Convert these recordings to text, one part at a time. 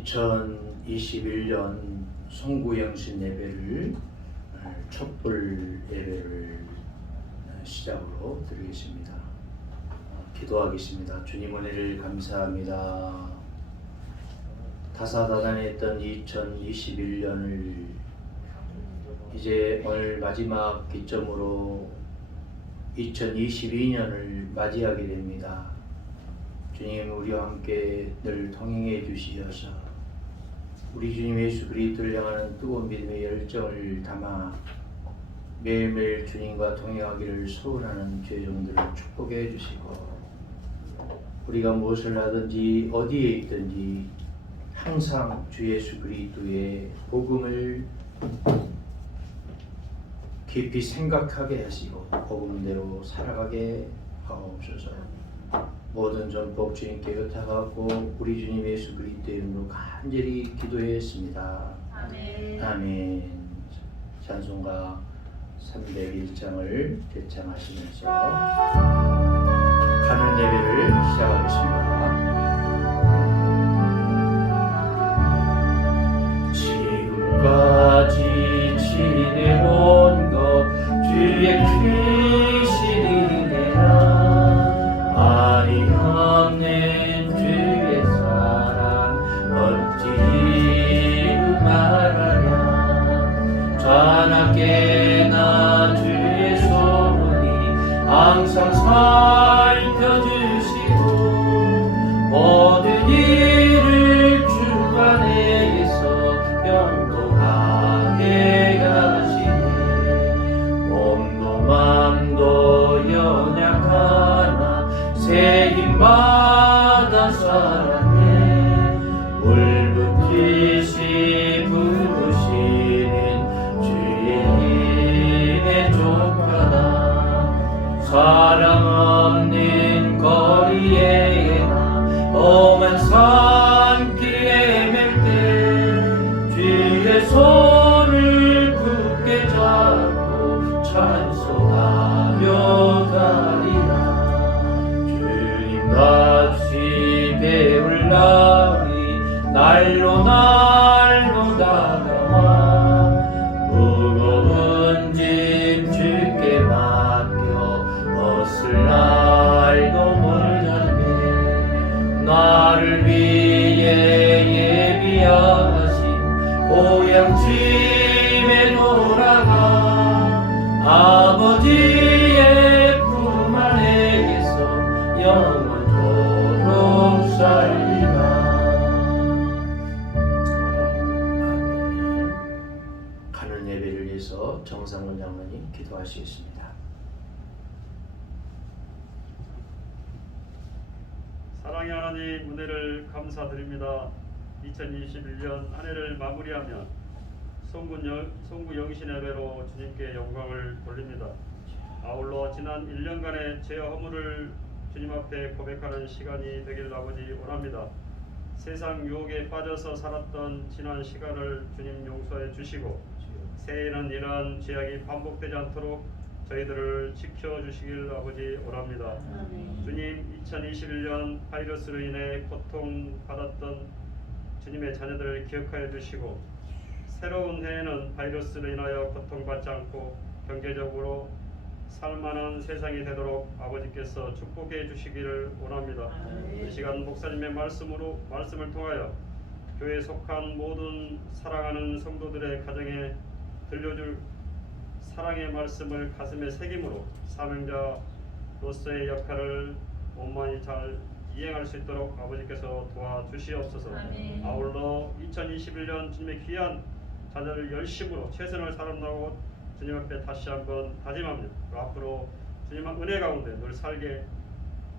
2021년 송구영신 예배를 촛불 예배를 시작으로 드리겠습니다. 기도하겠습니다. 주님 은혜를 감사합니다. 다사다난했던 2021년을 이제 오늘 마지막 기점으로 2022년을 맞이하게 됩니다. 주님, 우리와 함께 늘 동행해 주시어서 우리 주님 예수 그리스도를 향하는 뜨거운 믿음의 열정을 담아 매일매일 주님과 동행하기를 소원하는 죄종들을 축복해 주시고, 우리가 무엇을 하든지 어디에 있든지 항상 주 예수 그리스도의 복음을 깊이 생각하게 하시고 복음대로 살아가게 하옵소서. 모든 전복 주님께 의탁하고 우리 주님 예수 그리스도의 이름으로 간절히 기도했습니다. 아멘. 아멘. 찬송가 301장을 대창하시면서 가는 예배를 시작하겠습니다. 지금까지 지내온 것 주의 크신 은혜라, 아리 없는 주의 사랑 어찌 말하랴. 자나깨나 주의 소원이 항상 살펴주시고 모든 일을 주관에서 평동하게 하시네. 몸도 맘도 연약하나 새 힘받아 살았네. 물붓듯이 부으시는 주의 힘에 족하다. 사랑 없는 거리에 험한 산길에 맬 때 주의 손을 굳게 잡고 찬송하며 가리라. 주님같이 배울 날이 날로 날로 다가와 무거운 짐 주께 맡겨 벗을 날도 멀잖네. 나를 위해 예비하신 고향 집에 돌아가 아버지의 품 안에서 영원토록 살리라. 아멘. 가는 예배를 위해서 정상훈 장로님 기도하시겠습니다. 사랑의 하나님, 은혜를 감사드립니다. 2021년 한 해를 마무리하며 송구 영신 예배로 주님께 영광을 돌립니다. 아울러 지난 1년간의 죄와 허물을 주님 앞에 고백하는 시간이 되길 아버지 원합니다. 세상 유혹에 빠져서 살았던 지난 시간을 주님 용서해 주시고 새해에는 이러한 죄악이 반복되지 않도록 저희들을 지켜주시길 아버지 원합니다. 주님, 2021년 바이러스로 인해 고통받았던 주님의 자녀들을 기억하여 주시고 새로운 해에는 바이러스로 인하여 고통받지 않고 경제적으로 살만한 세상이 되도록 아버지께서 축복해 주시기를 원합니다. 이 시간 목사님의 말씀을 통하여 교회에 속한 모든 사랑하는 성도들의 가정에 들려줄 사랑의 말씀을 가슴에 새김으로 사명자로서의 역할을 원만히 잘 이행할 수 있도록 아버지께서 도와주시옵소서. 아멘. 아울러 2021년 주님의 귀한 자녀를 열심으로 최선을 다한다고 주님 앞에 다시 한번 다짐합니다. 앞으로 주님의 은혜 가운데 늘 살게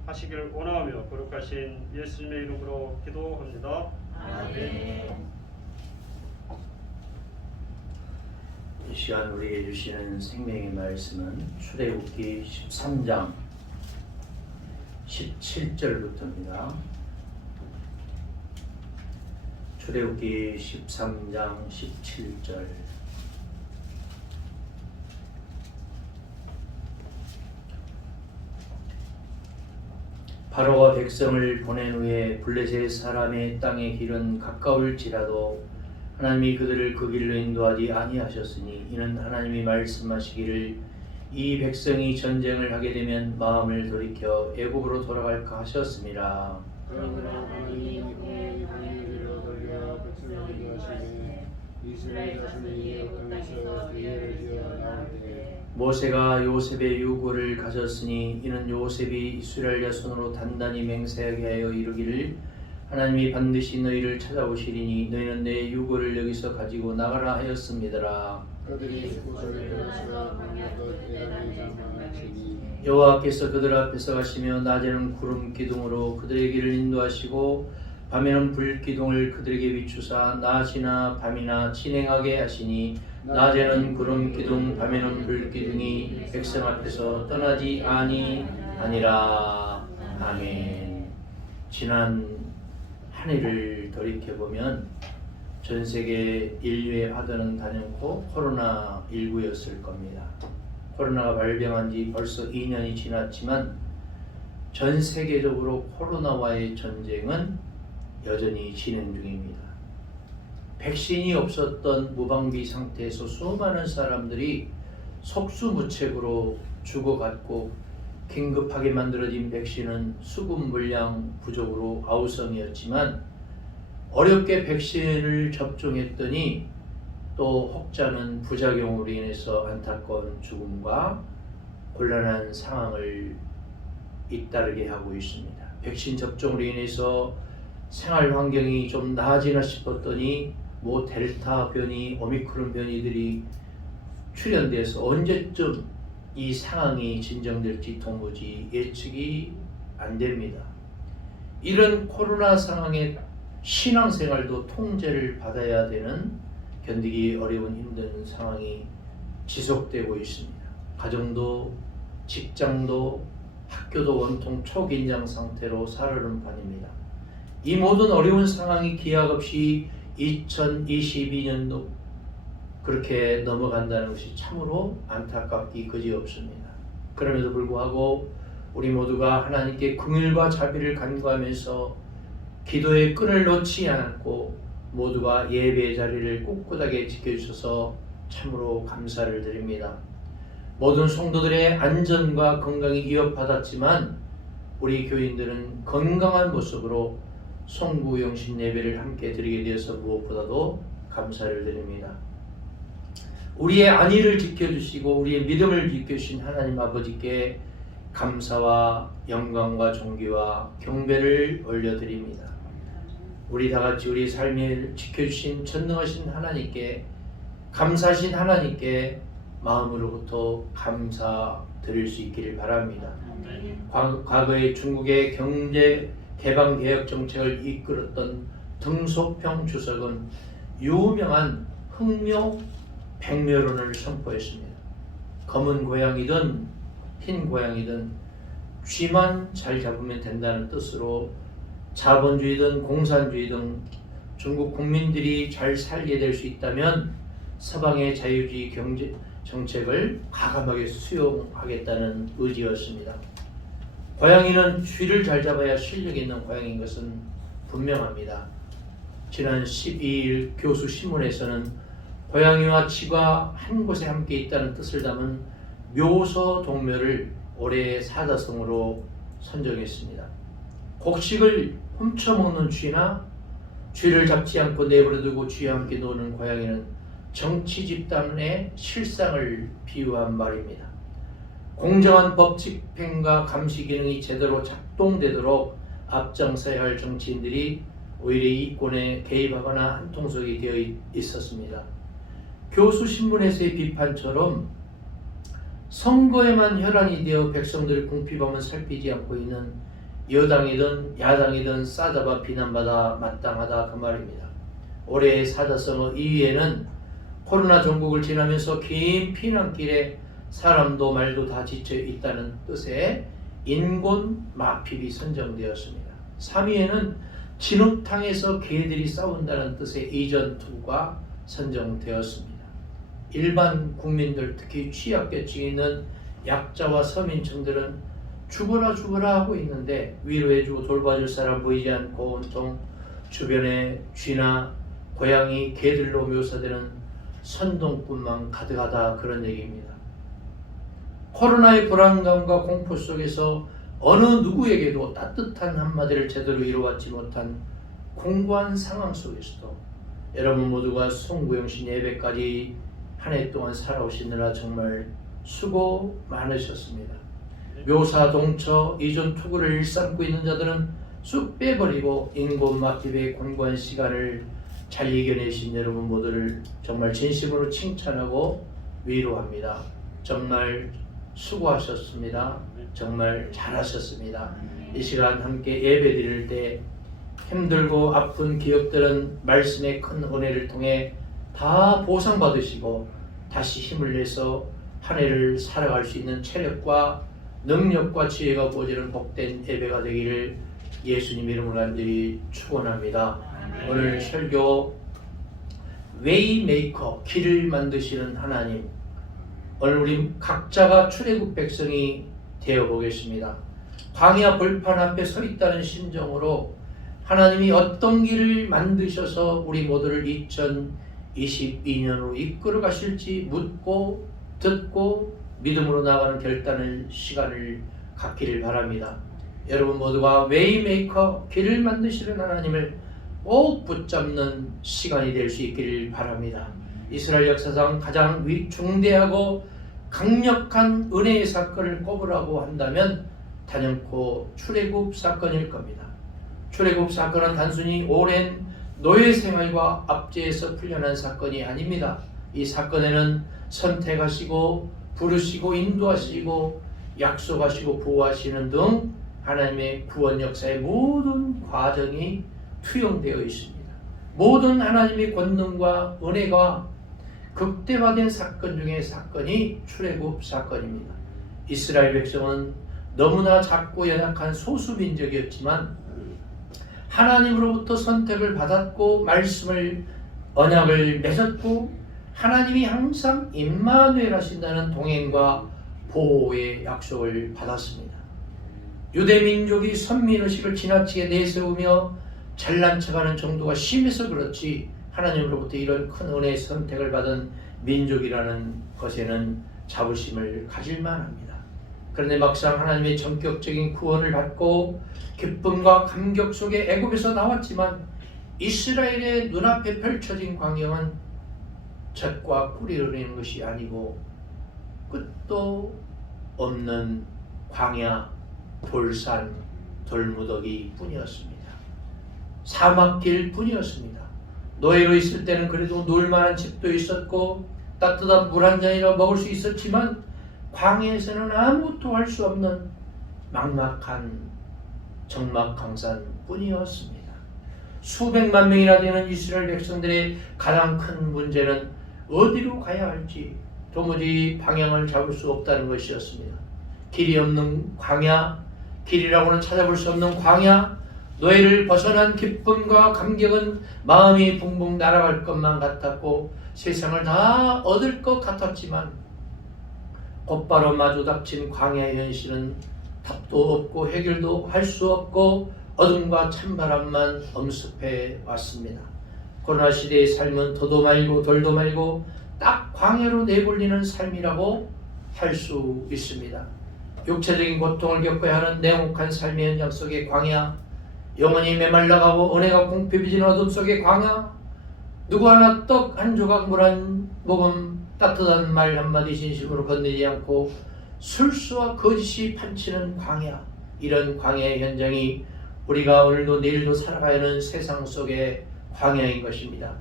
하시기를 원하며 거룩하신 예수님의 이름으로 기도합니다. 아멘. 이 시간 우리에게 주시는 생명의 말씀은 출애굽기 13장 17절부터입니다. 출애굽기 13장 17절. 바로가 백성을 보낸 후에 블레셋 사람의 땅의 길은 가까울지라도 하나님이 그들을 그 길로 인도하지 아니하셨으니 이는 하나님이 말씀하시기를 이 백성이 전쟁을 하게 되면 마음을 돌이켜 애굽으로 돌아갈까 하셨습니다. 그러므로 하나님이 후에 하나님으로 돌려 백성을 인도하시매 이스라엘 자손이 애굽 땅에서 대회를 지어 나올 때 모세가 요셉의 유고를 가졌으니 이는 요셉이 이스라엘 자손으로 단단히 맹세하게 하여 이르기를 하나님이 반드시 너희를 찾아오시리니 너희는 내 유고를 여기서 가지고 나가라 하였습니다라. 그들이 고소를 떠나서 광야 끝 에단을 장막하시니 여호와께서 그들 앞에서 가시며 낮에는 구름 기둥으로 그들의 길을 인도하시고 밤에는 불 기둥을 그들에게 비추사 낮이나 밤이나 진행하게 하시니 낮에는 구름 기둥 밤에는 불 기둥이 백성 앞에서 떠나지 아니하니라. 아멘. 지난 한 해를 돌이켜 보면 전 세계 인류의 화두는 단연코 코로나19였을 겁니다. 코로나가 발병한 지 벌써 2년이 지났지만 전 세계적으로 코로나와의 전쟁은 여전히 진행 중입니다. 백신이 없었던 무방비 상태에서 수많은 사람들이 속수무책으로 죽어갔고 긴급하게 만들어진 백신은 수급 물량 부족으로 아우성이었지만 어렵게 백신을 접종했더니 또 혹자는 부작용으로 인해서 안타까운 죽음과 곤란한 상황을 잇따르게 하고 있습니다. 백신 접종으로 인해서 생활 환경이 좀 나아지나 싶었더니 델타 변이, 오미크론 변이들이 출현돼서 언제쯤 이 상황이 진정될지 도무지 예측이 안 됩니다. 이런 코로나 상황에 신앙생활도 통제를 받아야 되는 견디기 어려운 힘든 상황이 지속되고 있습니다. 가정도 직장도 학교도 온통 초긴장 상태로 살아오는 판입니다. 이 모든 어려운 상황이 기약 없이 2022년도 그렇게 넘어간다는 것이 참으로 안타깝기 그지없습니다. 그럼에도 불구하고 우리 모두가 하나님께 긍휼과 자비를 간구하면서 기도의 끈을 놓지 않고 모두가 예배의 자리를 꿋꿋하게 지켜주셔서 참으로 감사를 드립니다. 모든 성도들의 안전과 건강이 위협받았지만 우리 교인들은 건강한 모습으로 송구영신 예배를 함께 드리게 되어서 무엇보다도 감사를 드립니다. 우리의 안위를 지켜주시고 우리의 믿음을 지켜주신 하나님 아버지께 감사와 영광과 존귀와 경배를 올려드립니다. 우리 다같이 우리 삶을 지켜주신 전능하신 하나님께 감사하신 하나님께 마음으로부터 감사드릴 수 있기를 바랍니다. 과거에 중국의 경제 개방 개혁 정책을 이끌었던 등소평 주석은 유명한 흑묘 백묘론을 선포했습니다. 검은 고양이든 흰 고양이든 쥐만 잘 잡으면 된다는 뜻으로 자본주의든 공산주의 등 중국 국민들이 잘 살게 될 수 있다면 서방의 자유주의 경제 정책을 과감하게 수용하겠다는 의지였습니다. 고양이는 쥐를 잘 잡아야 실력 있는 고양이인 것은 분명합니다. 지난 12일 교수 신문에서는 고양이와 쥐가 한 곳에 함께 있다는 뜻을 담은 묘서 동묘를 올해의 사자성으로 선정했습니다. 곡식을 훔쳐먹는 쥐나 쥐를 잡지 않고 내버려두고 쥐와 함께 노는 고양이는 정치 집단의 실상을 비유한 말입니다. 공정한 법 집행과 감시 기능이 제대로 작동되도록 앞장서야 할 정치인들이 오히려 이권에 개입하거나 한통속이 되어 있었습니다. 교수 신문에서의 비판처럼 선거에만 혈안이 되어 백성들의 궁핍함을 살피지 않고 있는 여당이든 야당이든 싸잡아 비난받아 마땅하다 그 말입니다. 올해의 사자성어 2위에는 코로나 전국을 지나면서 긴 피난길에 사람도 말도 다 지쳐 있다는 뜻의 인곤 마핍이 선정되었습니다. 3위에는 진흙탕에서 개들이 싸운다는 뜻의 이전투가 선정되었습니다. 일반 국민들 특히 취약계층에 있는 약자와 서민층들은 죽어라 하고 있는데 위로해주고 돌봐줄 사람 보이지 않고 온통 주변에 쥐나 고양이, 개들로 묘사되는 선동꾼만 가득하다, 그런 얘기입니다. 코로나의 불안감과 공포 속에서 어느 누구에게도 따뜻한 한마디를 제대로 이루어받지 못한 공고한 상황 속에서도 여러분 모두가 송구영신 예배까지 한 해 동안 살아오시느라 정말 수고 많으셨습니다. 묘사, 동처, 이전 투구를 일삼고 있는 자들은 쑥 빼버리고 인고 막힙의 공고한 시간을 잘 이겨내신 여러분 모두를 정말 진심으로 칭찬하고 위로합니다. 정말 수고하셨습니다. 정말 잘하셨습니다. 이 시간 함께 예배 드릴 때 힘들고 아픈 기억들은 말씀의 큰 은혜를 통해 다 보상받으시고 다시 힘을 내서 한 해를 살아갈 수 있는 체력과 능력과 지혜가 부어지는 복된 예배가 되기를 예수님 이름으로 간절히 축원합니다. 오늘 설교 웨이메이커, 길을 만드시는 하나님, 오늘 우리 각자가 출애굽 백성이 되어 보겠습니다. 광야 벌판 앞에 서 있다는 심정으로 하나님이 어떤 길을 만드셔서 우리 모두를 2022년으로 이끌어 가실지 묻고 듣고 믿음으로 나가는 결단의 시간을 갖기를 바랍니다. 여러분 모두가 웨이메이커, 길을 만드시는 하나님을 꼭 붙잡는 시간이 될 수 있기를 바랍니다. 이스라엘 역사상 가장 중대하고 강력한 은혜의 사건을 꼽으라고 한다면 단연코 출애굽 사건일 겁니다. 출애굽 사건은 단순히 오랜 노예 생활과 압제에서 풀려난 사건이 아닙니다. 이 사건에는 선택하시고 부르시고 인도하시고 약속하시고 보호하시는 등 하나님의 구원 역사의 모든 과정이 투영되어 있습니다. 모든 하나님의 권능과 은혜가 극대화된 사건 중에 사건이 출애굽 사건입니다. 이스라엘 백성은 너무나 작고 연약한 소수민족이었지만 하나님으로부터 선택을 받았고 말씀을 언약을 맺었고 하나님이 항상 임마누엘 하신다는 동행과 보호의 약속을 받았습니다. 유대민족이 선민의식을 지나치게 내세우며 잘난 척하는 정도가 심해서 그렇지 하나님으로부터 이런 큰 은혜의 선택을 받은 민족이라는 것에는 자부심을 가질만 합니다. 그런데 막상 하나님의 전격적인 구원을 받고 기쁨과 감격 속에 애굽에서 나왔지만 이스라엘의 눈앞에 펼쳐진 광경은 젖과 꿀이 흐르는 것이 아니고 끝도 없는 광야, 돌산, 돌무더기 뿐이었습니다. 사막길 뿐이었습니다. 노예로 있을 때는 그래도 놀만한 집도 있었고 따뜻한 물 한 잔이라 먹을 수 있었지만 광야에서는 아무것도 할 수 없는 막막한 적막강산 뿐이었습니다. 수백만 명이나 되는 이스라엘 백성들의 가장 큰 문제는 어디로 가야 할지 도무지 방향을 잡을 수 없다는 것이었습니다. 길이 없는 광야, 길이라고는 찾아볼 수 없는 광야, 노예를 벗어난 기쁨과 감격은 마음이 붕붕 날아갈 것만 같았고 세상을 다 얻을 것 같았지만 곧바로 마주 닥친 광야의 현실은 답도 없고 해결도 할 수 없고 어둠과 찬바람만 엄습해 왔습니다. 코로나 시대의 삶은 더도 말고 덜도 말고 딱 광야로 내몰리는 삶이라고 할 수 있습니다. 육체적인 고통을 겪어야 하는 냉혹한 삶의 현장 속의 광야, 영혼이 메말라가고 은혜가 공피비진 어둠 속의 광야, 누구 하나 떡 한 조각 물 한 모금 따뜻한 말 한마디 진심으로 건네지 않고 술수와 거짓이 판치는 광야, 이런 광야의 현장이 우리가 오늘도 내일도 살아가야 하는 세상 속의 광야인 것입니다.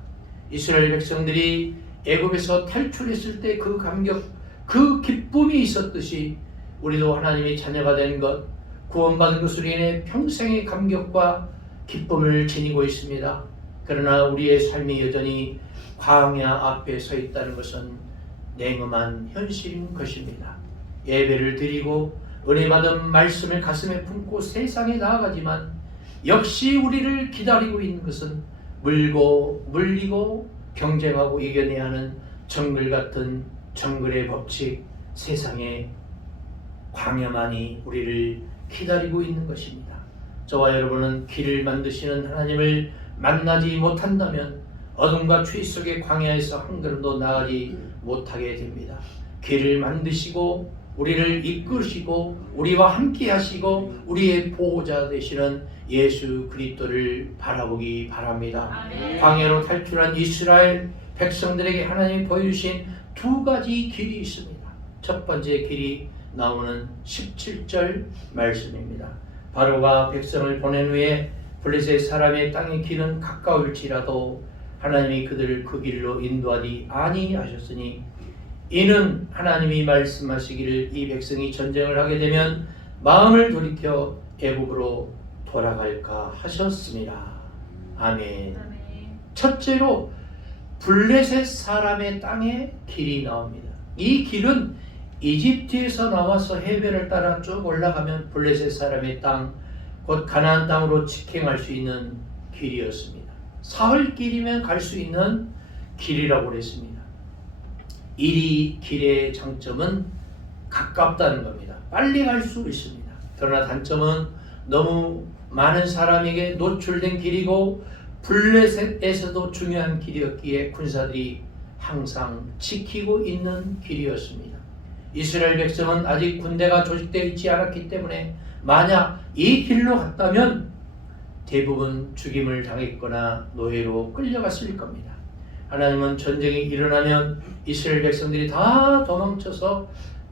이스라엘 백성들이 애굽에서 탈출했을 때 그 감격, 그 기쁨이 있었듯이 우리도 하나님의 자녀가 된 것, 구원받은 것으로 인해 평생의 감격과 기쁨을 지니고 있습니다. 그러나 우리의 삶이 여전히 광야 앞에 서 있다는 것은 냉엄한 현실인 것입니다. 예배를 드리고 은혜 받은 말씀을 가슴에 품고 세상에 나아가지만 역시 우리를 기다리고 있는 것은 물리고 경쟁하고 이겨내야 하는 정글 같은 정글의 법칙, 세상의 광야만이 우리를 기다리고 있는 것입니다. 저와 여러분은 길을 만드시는 하나님을 만나지 못한다면 어둠과 추위 속의 광야에서 한 걸음도 나가지 못하게 됩니다. 길을 만드시고 우리를 이끄시고 우리와 함께 하시고 우리의 보호자 되시는 예수 그리스도를 바라보기 바랍니다. 광야로 탈출한 이스라엘 백성들에게 하나님이 보여주신 두 가지 길이 있습니다. 첫 번째 길이 나오는 17절 말씀입니다. 바로가 백성을 보낸 후에 블레셋 사람의 땅의 길은 가까울지라도 하나님이 그들을 그 길로 인도하지 아니하셨으니 이는 하나님이 말씀하시기를 이 백성이 전쟁을 하게 되면 마음을 돌이켜 애굽으로 돌아갈까 하셨습니다. 아멘. 첫째로 블레셋 사람의 땅의 길이 나옵니다. 이 길은 이집트에서 나와서 해변을 따라 쭉 올라가면 블레셋 사람의 땅, 곧 가나안 땅으로 직행할 수 있는 길이었습니다. 사흘 길이면 갈 수 있는 길이라고 그랬습니다. 이 길의 장점은 가깝다는 겁니다. 빨리 갈 수 있습니다. 그러나 단점은 너무 많은 사람에게 노출된 길이고 블레셋에서도 중요한 길이었기에 군사들이 항상 지키고 있는 길이었습니다. 이스라엘 백성은 아직 군대가 조직되어 있지 않았기 때문에 만약 이 길로 갔다면 대부분 죽임을 당했거나 노예로 끌려갔을 겁니다. 하나님은 전쟁이 일어나면 이스라엘 백성들이 다 도망쳐서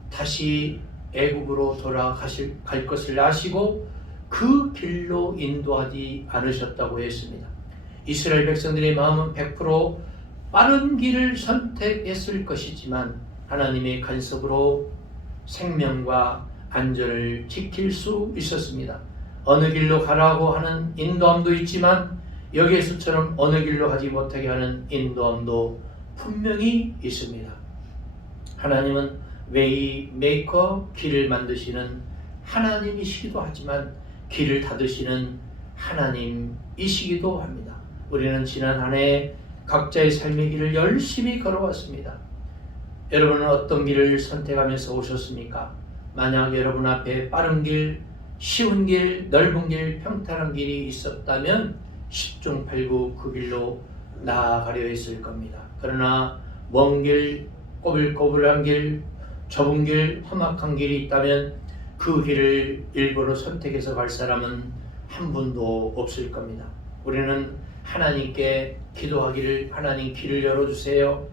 다시 애굽으로 돌아갈 것을 아시고 그 길로 인도하지 않으셨다고 했습니다. 이스라엘 백성들의 마음은 100% 빠른 길을 선택했을 것이지만 하나님의 간섭으로 생명과 안전을 지킬 수 있었습니다. 어느 길로 가라고 하는 인도함도 있지만 여기에서처럼 어느 길로 가지 못하게 하는 인도함도 분명히 있습니다. 하나님은 웨이 메이커, 길을 만드시는 하나님이시기도 하지만 길을 닫으시는 하나님이시기도 합니다. 우리는 지난 한 해 각자의 삶의 길을 열심히 걸어왔습니다. 여러분은 어떤 길을 선택하면서 오셨습니까? 만약 여러분 앞에 빠른 길, 쉬운 길, 넓은 길, 평탄한 길이 있었다면 10중 8구 그 길로 나아가려 했을 겁니다. 그러나 먼 길, 꼬불꼬불한 길, 좁은 길, 험악한 길이 있다면 그 길을 일부러 선택해서 갈 사람은 한 분도 없을 겁니다. 우리는 하나님께 기도하기를 하나님 길을 열어주세요.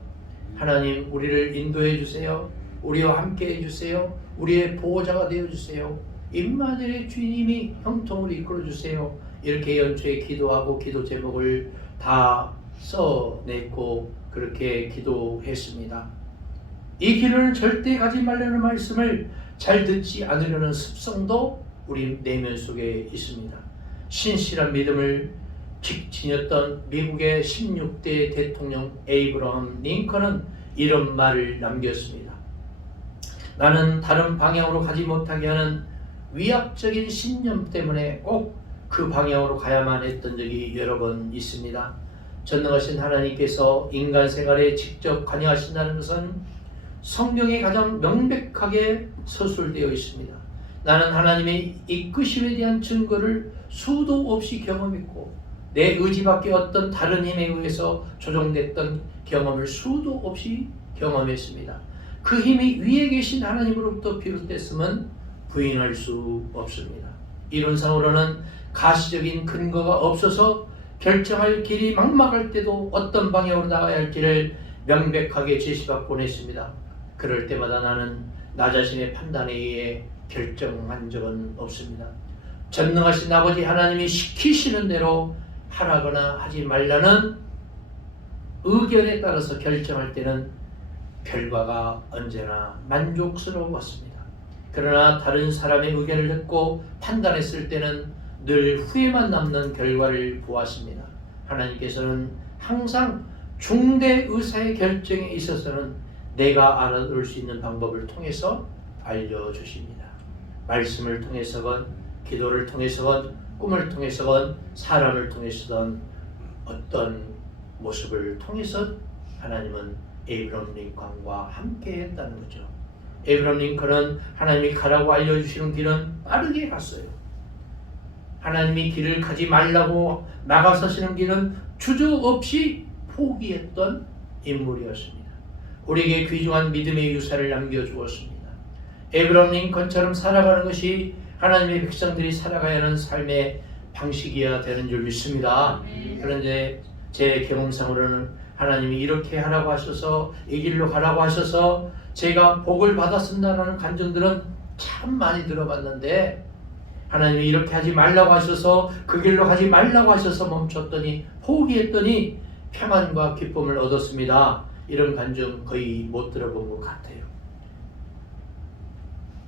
하나님 우리를 인도해 주세요. 우리와 함께 해주세요. 우리의 보호자가 되어주세요. 임마누엘의 주님이 형통으로 이끌어주세요. 이렇게 연초에 기도하고 기도 제목을 다 써냈고 그렇게 기도했습니다. 이 길은 절대 가지 말라는 말씀을 잘 듣지 않으려는 습성도 우리 내면 속에 있습니다. 신실한 믿음을 지녔던 미국의 16대 대통령 에이브러함 링컨은 이런 말을 남겼습니다. 나는 다른 방향으로 가지 못하게 하는 위압적인 신념 때문에 꼭 그 방향으로 가야만 했던 적이 여러 번 있습니다. 전능하신 하나님께서 인간 생활에 직접 관여하신다는 것은 성경에 가장 명백하게 서술되어 있습니다. 나는 하나님의 이끄심에 대한 증거를 수도 없이 경험했고 내 의지밖에 어떤 다른 힘에 의해서 조종됐던 경험을 수도 없이 경험했습니다. 그 힘이 위에 계신 하나님으로부터 비롯됐음은 부인할 수 없습니다. 이론상으로는 가시적인 근거가 없어서 결정할 길이 막막할 때도 어떤 방향으로 나가야 할지를 명백하게 제시받곤 했습니다. 그럴 때마다 나는 나 자신의 판단에 의해 결정한 적은 없습니다. 전능하신 아버지 하나님이 시키시는 대로 하라거나 하지 말라는 의견에 따라서 결정할 때는 결과가 언제나 만족스러웠습니다. 그러나 다른 사람의 의견을 듣고 판단했을 때는 늘 후회만 남는 결과를 보았습니다. 하나님께서는 항상 중대 의사의 결정에 있어서는 내가 알아들 수 있는 방법을 통해서 알려주십니다. 말씀을 통해서건 기도를 통해서건 꿈을 통해서건 사람을 통해서든 어떤 모습을 통해서 하나님은 에이브러함 링컨과 함께 했다는 거죠. 에브라임 링컨은 하나님이 가라고 알려주시는 길은 빠르게 갔어요. 하나님이 길을 가지 말라고 막아서시는 길은 주저없이 포기했던 인물이었습니다. 우리에게 귀중한 믿음의 유산을 남겨주었습니다. 에브라임 링컨처럼 살아가는 것이 하나님의 백성들이 살아가야 하는 삶의 방식이어야 되는 줄 믿습니다. 그런데 제 경험상으로는 하나님이 이렇게 하라고 하셔서 이 길로 가라고 하셔서 제가 복을 받았습니다라는 간증들은 참 많이 들어봤는데, 하나님이 이렇게 하지 말라고 하셔서 그 길로 가지 말라고 하셔서 멈췄더니 포기했더니 평안과 기쁨을 얻었습니다. 이런 간증 거의 못 들어본 것 같아요.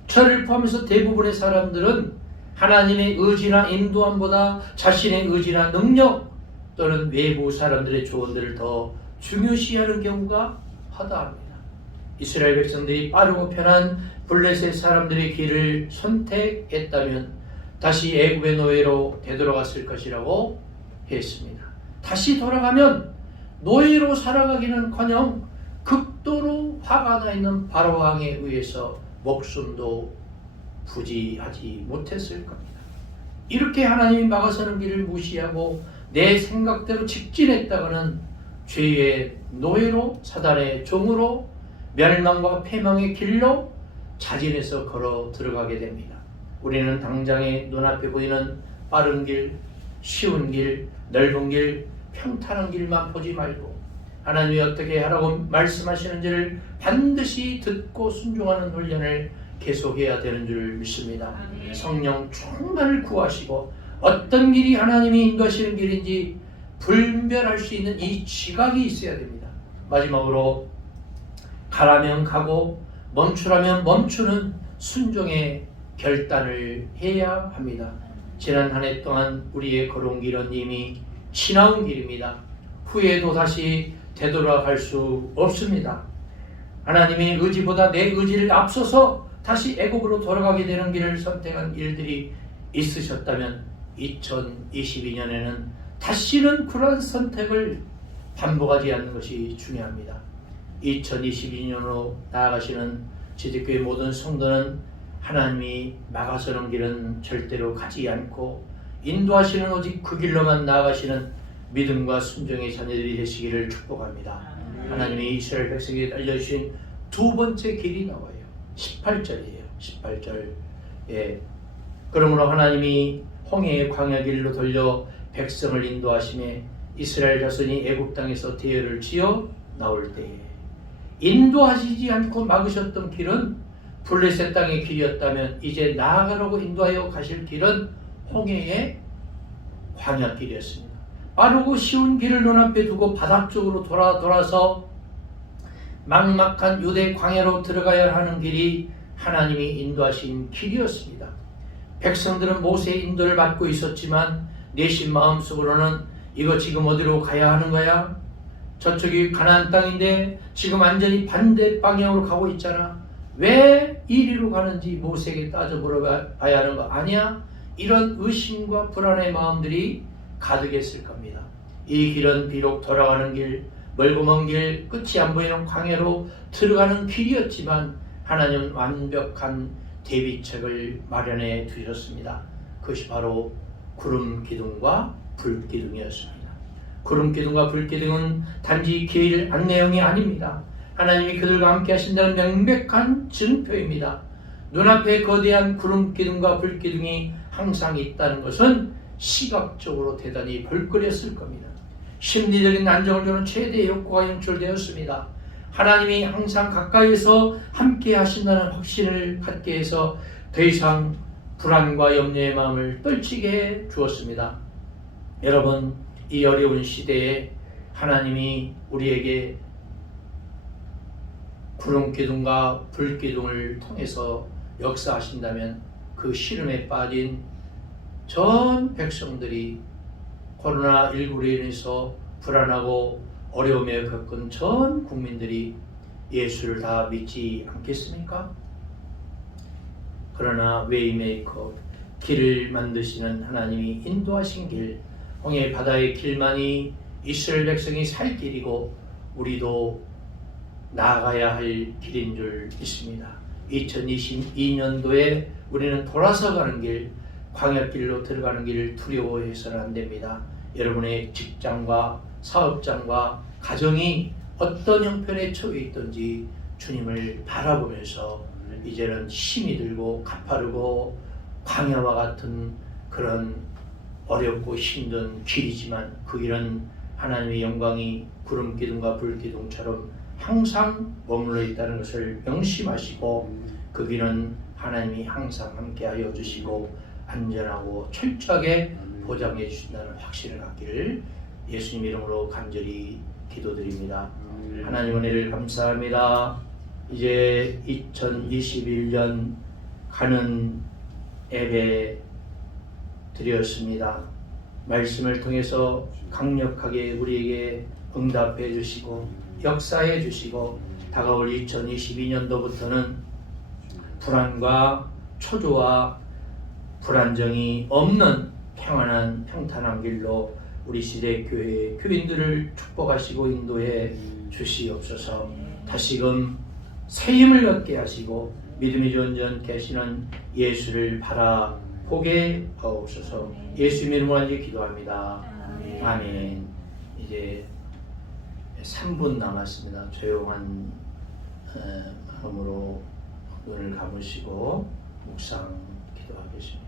저를 포함해서 대부분의 사람들은 하나님의 의지나 인도함보다 자신의 의지나 능력 또는 외부 사람들의 조언들을 더 중요시하는 경우가 허다합니다. 이스라엘 백성들이 빠르고 편한 블레셋 사람들의 길을 선택했다면 다시 애굽의 노예로 되돌아갔을 것이라고 했습니다. 다시 돌아가면 노예로 살아가기는커녕 극도로 화가 나 있는 바로 왕에 의해서 목숨도 부지하지 못했을 겁니다. 이렇게 하나님이 막아서는 길을 무시하고 내 생각대로 직진했다가는 죄의 노예로, 사단의 종으로, 멸망과 패망의 길로 자진해서 걸어 들어가게 됩니다. 우리는 당장의 눈앞에 보이는 빠른 길, 쉬운 길, 넓은 길, 평탄한 길만 보지 말고 하나님이 어떻게 하라고 말씀하시는지를 반드시 듣고 순종하는 훈련을 계속해야 되는 줄 믿습니다. 성령 충만을 구하시고 어떤 길이 하나님이 인도하시는 길인지 분별할 수 있는 이 지각이 있어야 됩니다. 마지막으로 가라면 가고 멈추라면 멈추는 순종의 결단을 해야 합니다. 지난 한 해 동안 우리의 걸어온 길은 이미 지나온 길입니다. 후에도 다시 되돌아갈 수 없습니다. 하나님의 의지보다 내 의지를 앞서서 다시 애굽으로 돌아가게 되는 길을 선택한 일들이 있으셨다면 2022년에는 다시는 그러한 선택을 반복하지 않는 것이 중요합니다. 2022년으로 나아가시는 지직교회 모든 성도는 하나님이 막아서는 길은 절대로 가지 않고 인도하시는 오직 그 길로만 나아가시는 믿음과 순종의 자녀들이 되시기를 축복합니다. 하나님이 이스라엘 백성에게 알려주신 두 번째 길이 나와요. 18절이에요. 18절. 그러므로 하나님이 홍해의 광야 길로 돌려 백성을 인도하심에 이스라엘 자손이 애굽 땅에서 대열을 지어 나올 때에 인도하시지 않고 막으셨던 길은 블레셋 땅의 길이었다면 이제 나아가라고 인도하여 가실 길은 홍해의 광야 길이었습니다. 빠르고 쉬운 길을 눈앞에 두고 바닥 쪽으로 돌아서 막막한 유대 광야로 들어가야 하는 길이 하나님이 인도하신 길이었습니다. 백성들은 모세의 인도를 받고 있었지만 내심 마음속으로는 이거 지금 어디로 가야 하는 거야? 저쪽이 가나안 땅인데 지금 완전히 반대 방향으로 가고 있잖아. 왜 이리로 가는지 모세에게 따져 물어봐야 하는 거 아니야? 이런 의심과 불안의 마음들이 가득했을 겁니다. 이 길은 비록 돌아가는 길, 멀고 먼 길, 끝이 안 보이는 광야로 들어가는 길이었지만 하나님은 완벽한 대비책을 마련해 두셨습니다. 그것이 바로 구름 기둥과 불 기둥이었습니다. 구름 기둥과 불 기둥은 단지 길 안내용이 아닙니다. 하나님이 그들과 함께 하신다는 명백한 증표입니다. 눈앞에 거대한 구름 기둥과 불 기둥이 항상 있다는 것은 시각적으로 대단히 벌거렸을 겁니다. 심리적인 안정을 주는 최대의 효과가 연출되었습니다. 하나님이 항상 가까이에서 함께 하신다는 확신을 갖게 해서 더 이상 불안과 염려의 마음을 떨치게 해 주었습니다. 여러분, 이 어려운 시대에 하나님이 우리에게 구름기둥과 불기둥을 통해서 역사하신다면 그 시름에 빠진 전 백성들이 코로나19로 인해서 불안하고 어려움에 겪은 전 국민들이 예수를 다 믿지 않겠습니까? 그러나 웨이메이커, 길을 만드시는 하나님이 인도하신 길, 홍해 바다의 길만이 이스라엘 백성이 살 길이고 우리도 나아가야 할 길인 줄 믿습니다. 2022년도에 우리는 돌아서 가는 길, 광야길로 들어가는 길을 두려워해서는 안 됩니다. 여러분의 직장과 사업장과 가정이 어떤 형편에 처해 있든지 주님을 바라보면서 이제는 힘이 들고 가파르고 광야와 같은 그런 어렵고 힘든 길이지만 그 길은 하나님의 영광이 구름 기둥과 불 기둥처럼 항상 머물러 있다는 것을 명심하시고 그 길은 하나님이 항상 함께하여 주시고 안전하고 철저하게 보장해 주신다는 확신을 갖기를 예수님 이름으로 간절히 기도드립니다. 하나님 은혜를 감사합니다. 이제 2021년 가는 예배 드렸습니다. 말씀을 통해서 강력하게 우리에게 응답해 주시고 역사해 주시고 다가올 2022년도부터는 불안과 초조와 불안정이 없는 평안한 평탄한 길로 우리 시대 교회의 교인들을 축복하시고 인도해 주시옵소서. 다시금 새 힘을 얻게 하시고 믿음이 온전케 하시는 예수를 바라보게 하옵소서. 예수님의 이름으로 기도합니다. 아멘. 이제 3분 남았습니다. 조용한 마음으로 눈을 감으시고 묵상 기도하겠습니다.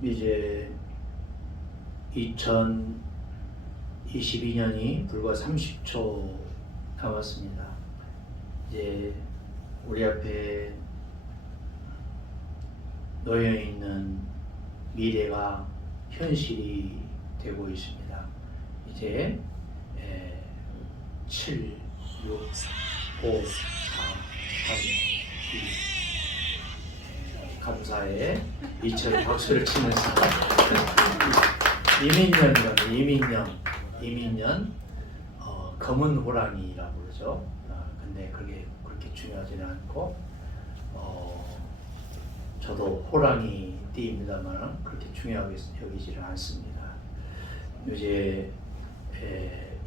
이제 2022년이 불과 30초 남았습니다. 이제 우리 앞에 놓여 있는 미래가 현실이 되고 있습니다. 이제 7, 6, 5, 4, 3, 2 감사해 이철 박수를 치면서 이민년 검은 호랑이라고 그러죠. 근데 그게 그렇게 중요하지는 않고 저도 호랑이 띠입니다만 그렇게 중요하게 여기지는 않습니다. 이제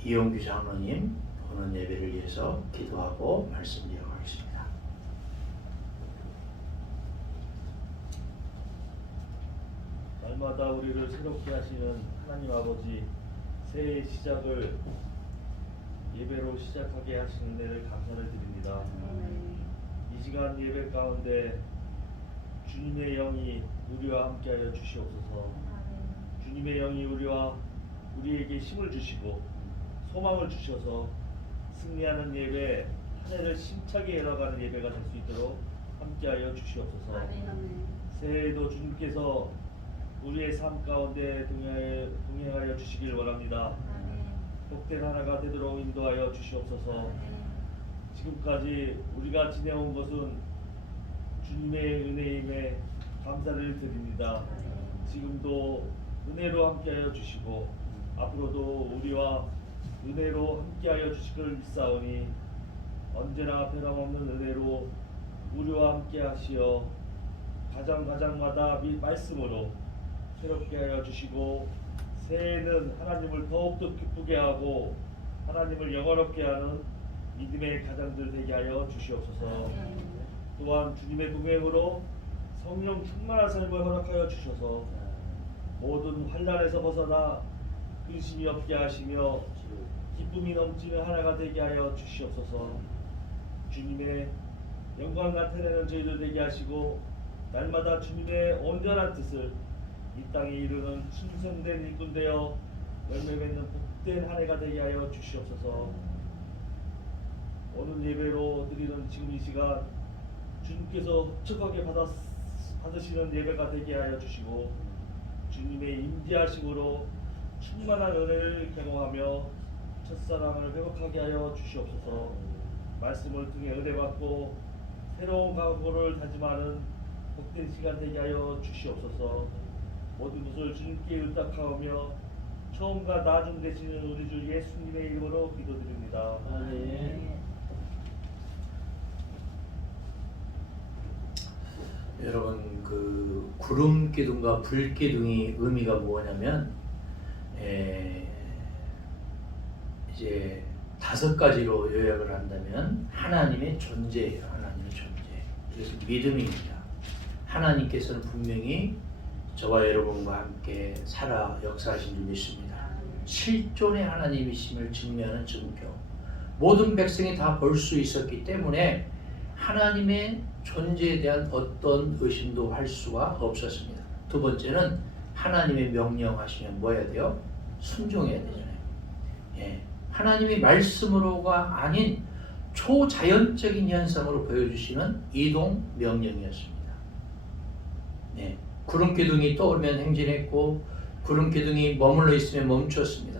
이용규 장로님 오늘 예배를 위해서 기도하고 말씀 이어가겠습니다. 날마다 우리를 새롭게 하시는 하나님 아버지, 새해의 시작을 예배로 시작하게 하시는 데를 감사를 드립니다. 이 시간 예배 가운데 주님의 영이 우리와 함께하여 주시옵소서. 주님의 영이 우리에게 힘을 주시고 소망을 주셔서 승리하는 예배, 한 해를 힘차게 열어가는 예배가 될 수 있도록 함께하여 주시옵소서. 새해에도 주님께서 우리의 삶 가운데 동행하여 주시길 원합니다. 복된 하나가 되도록 인도하여 주시옵소서. 지금까지 우리가 지내온 것은 주님의 은혜임에 감사를 드립니다. 지금도 은혜로 함께하여 주시고 앞으로도 우리와 은혜로 함께하여 주시길 믿사오니 언제나 변함없는 은혜로 우리와 함께하시어 가정마다 말씀으로 새롭게 하여 주시고 새해에는 하나님을 더욱더 기쁘게 하고 하나님을 영원롭게 하는 믿음의 가정들 되게 하여 주시옵소서. 또한 주님의 동행으로 성령 충만한 삶을 허락하여 주셔서 모든 환난에서 벗어나 근심이 없게 하시며 기쁨이 넘치는 하나가 되게 하여 주시옵소서. 주님의 영광 나타내는 저희들 되게 하시고 날마다 주님의 온전한 뜻을 이 땅에 이루는 충성된 일꾼 되어 열매 맺는 복된 한 해가 되게 하여 주시옵소서. 오늘 예배로 드리는 지금 이 시간 주님께서 흡족하게 받으시는 예배가 되게 하여 주시고 주님의 임재하심으로 충만한 은혜를 경험하며 첫사랑을 회복하게 하여 주시옵소서. 말씀을 통해 은혜 받고 새로운 각오를 다짐하는 복된 시간 되게 하여 주시옵소서. 모든 것을 주님께 의탁하오며 처음과 나중 되시는 우리 주 예수님의 이름으로 기도드립니다. 아멘. 여러분, 그 구름 기둥과 불 기둥이 의미가 뭐냐면 이제 5가지로 요약을 한다면 하나님의 존재예요. 하나님의 존재. 그래서 믿음입니다. 하나님께서는 분명히 저와 여러분과 함께 살아 역사하신 줄 믿습니다. 실존의 하나님이심을 증명하는 증거. 모든 백성이 다 볼 수 있었기 때문에 하나님의 존재에 대한 어떤 의심도 할 수가 없었습니다. 두 번째는 하나님의 명령하시면 뭐 해야 돼요? 순종해야 되잖아요. 예. 하나님이 말씀으로가 아닌 초자연적인 현상으로 보여주시는 이동 명령이었습니다. 네. 구름 기둥이 떠오르면 행진했고 구름 기둥이 머물러 있으면 멈추었습니다.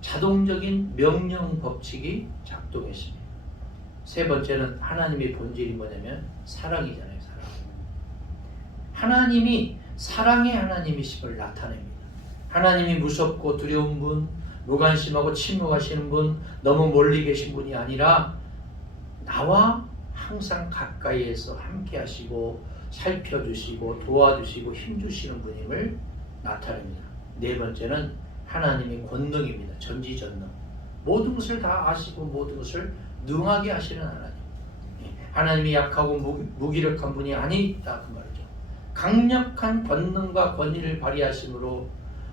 자동적인 명령 법칙이 작동했습니다. 세 번째는 하나님의 본질이 뭐냐면 사랑이잖아요. 사랑. 하나님이 사랑의 하나님이심을 나타냅니다. 하나님이 무섭고 두려운 분, 무관심하고 침묵하시는 분, 너무 멀리 계신 분이 아니라 나와 항상 가까이에서 함께 하시고 살펴주시고 도와주시고 힘주시는 분임을 나타냅니다. 네 번째는 하나님의 권능입니다. 전지전능. 모든 것을 다 아시고 모든 것을 능하게 하시는 하나님. 하나님이 약하고 무기력한 분이 아니다 그 말이죠. 강력한 권능과 권위를 발휘하심으로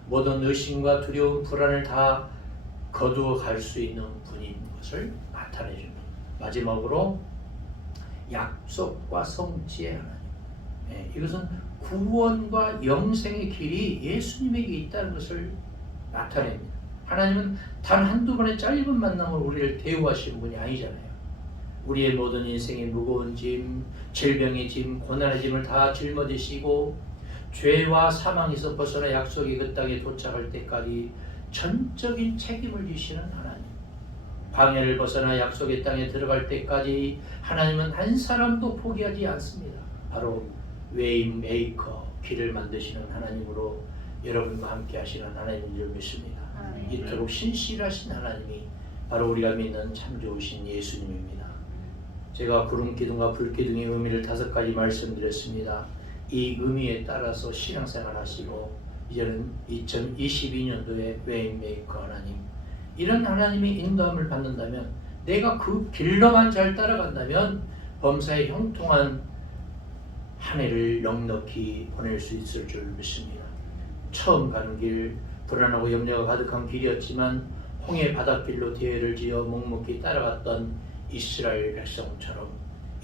모든 의심과 두려움, 불안을 다 거두어 갈 수 있는 분인 것을 나타내 줍니다. 마지막으로 약속과 성취의 하나님. 이것은 구원과 영생의 길이 예수님에게 있다는 것을 나타냅니다. 하나님은 단 한두 번의 짧은 만남으로 우리를 대우하시는 분이 아니잖아요. 우리의 모든 인생의 무거운 짐, 질병의 짐, 고난의 짐을 다 짊어지시고 죄와 사망에서 벗어나 약속의 그 땅에 도착할 때까지 전적인 책임을 지시는 하나님. 광야를 벗어나 약속의 땅에 들어갈 때까지 하나님은 한 사람도 포기하지 않습니다. 바로 웨이메이커, 길을 만드시는 하나님으로 여러분과 함께 하시는 하나님인 줄 믿습니다. 이토록 신실하신 하나님이 바로 우리가 믿는 참 좋으신 예수님입니다. 제가 구름 기둥과 불 기둥의 의미를 5가지 말씀드렸습니다. 이 의미에 따라서 신앙생활 하시고 이제는 2022년도에 웨이메이커 하나님, 이런 하나님의 인도함을 받는다면, 내가 그 길로만 잘 따라간다면 범사에 형통한 한 해를 넉넉히 보낼 수 있을 줄 믿습니다. 처음 가는 길, 불안하고 염려가 가득한 길이었지만 홍해 바닷길로 대회를 지어 묵묵히 따라갔던 이스라엘 백성처럼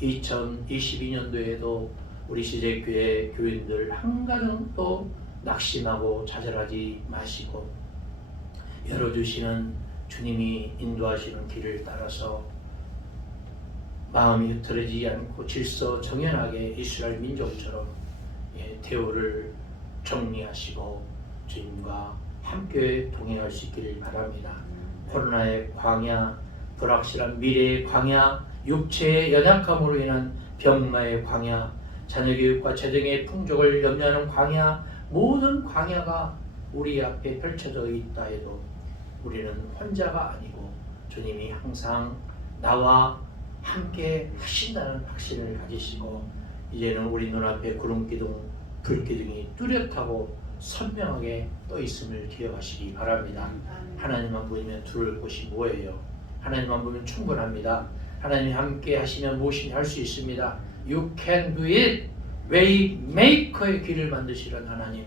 2022년도에도 우리 시제교회 교인들 한가정도 낙심하고 좌절하지 마시고 열어주시는 주님이 인도하시는 길을 따라서 마음이 흐트러지지 않고 질서 정연하게 이스라엘 민족처럼 대우를 정리하시고 주님과 함께 동행할 수 있기를 바랍니다. 코로나의 광야, 불확실한 미래의 광야, 육체의 연약함으로 인한 병마의 광야, 자녀교육과 재정의 풍족을 염려하는 광야, 모든 광야가 우리 앞에 펼쳐져 있다 해도 우리는 혼자가 아니고 주님이 항상 나와 함께 하신다는 확신을 가지시고 이제는 우리 눈앞에 구름기둥, 불기둥이 뚜렷하고 선명하게 떠 있음을 기억하시기 바랍니다. 하나님만 보이면 두려울 것이 뭐예요? 하나님만 보면 충분합니다. 하나님이 함께 하시면 무엇이든 할 수 있습니다. You can do it. 웨이메이커의 길을 만드시는 하나님,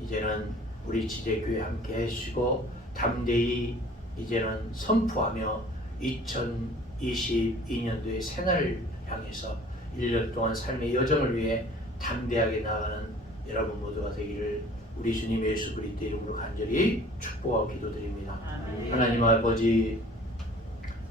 이제는 우리 지대교회 함께 해주시고 담대히 이제는 선포하며 2022년도의 새날을 향해서 1년 동안 삶의 여정을 위해 담대하게 나아가는 여러분 모두가 되기를 우리 주님 예수 그리스도의 이름으로 간절히 축복하고 기도드립니다. 하나님 아버지,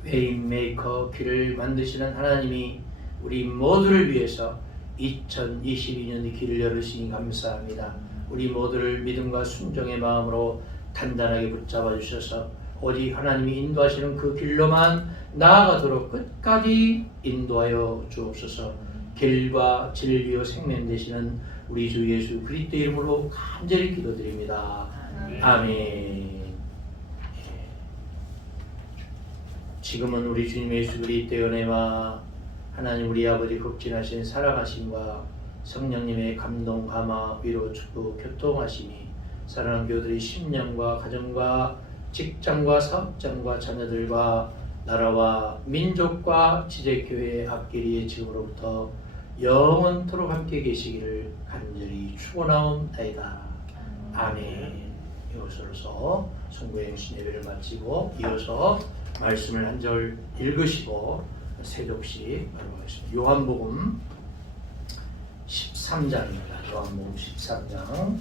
웨이메이커 길을 만드시는 하나님이 우리 모두를 위해서 2022년의 길을 열으시니 감사합니다. 우리 모두를 믿음과 순종의 마음으로 단단하게 붙잡아 주셔서 오직 하나님이 인도하시는 그 길로만 나아가도록 끝까지 인도하여 주옵소서. 길과 진리요 생명 되시는 우리 주 예수 그리스도 이름으로 간절히 기도드립니다. 아멘. 지금은 우리 주님 예수 그리스도의 은혜와 하나님 우리 아버지 극진하신 살아가심과 성령님의 감동, 감화, 위로, 축복, 교통하심이 사랑하는 교들의 심령과 가정과 직장과 사업장과 자녀들과 나라와 민족과 지제교회의 앞길이 지금으로부터 영원토록 함께 계시기를 간절히 축원하옵나이다. 아멘. 이것으로서 송구행신 예배를 마치고 이어서 말씀을 한 절 읽으시고 세독씩 바라보겠습니다. 요한복음 13장입니다. 요한복음 13장.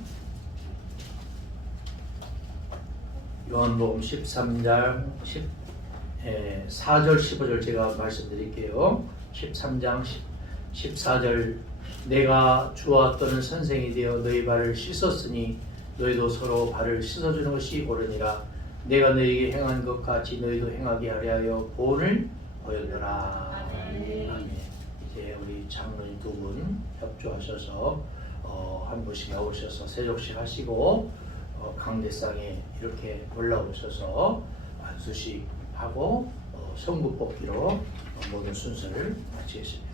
요한복음 13장 4절 15절 제가 말씀드릴게요. 13장 14절 내가 주와 또는 선생이 되어 너희 발을 씻었으니 너희도 서로 발을 씻어주는 것이 옳으니라. 내가 너희에게 행한 것 같이 너희도 행하게 하려 본을 보였노라. 아멘. 이제 우리 장로님 두 분 협조하셔서 한 분씩 나오셔서 세족식 하시고 강대상에 이렇게 올라오셔서 안수식 하고 성부 뽑기로 모든 순서를 마치겠습니다.